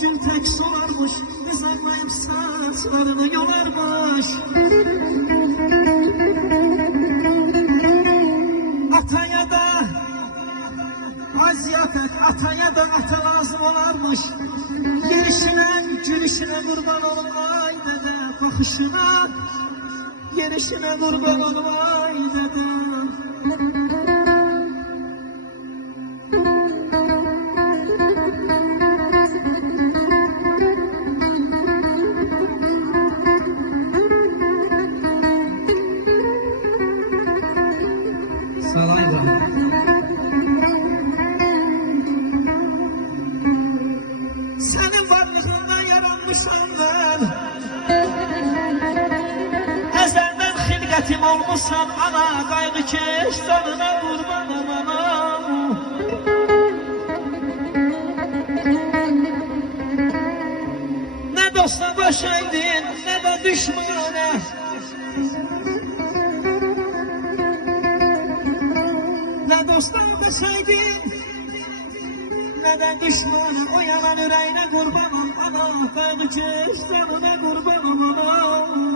gül tek solarmış, nizamlayıp saçlarını yolarmış. Ataya da aziyafet, ataya da ata lazım olarmış. Gelişine, gülüşüne kurban olun ay dede, bakışına, gelişine kurban olun ay dede. Senin varlığından yaranmışam ben, ezelden xilqətim olmuşsan ana, qayğı keş canına qurbanım anam. Ne dosta başaydın, ne de düşmana, ne dosta başaydın, neden düşmanı, o yalan yüreğine kurbanım ana, qayğı keş canına qurbanım anam.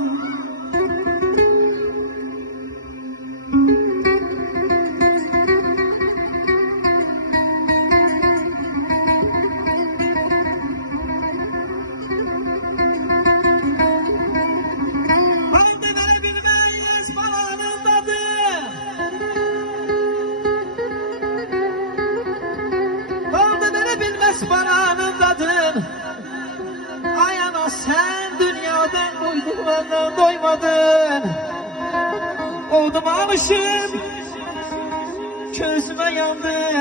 Balanındadır. Ay ana sen dünyadan duyduğundan doymadın. Oldum alışım, közüme yandı.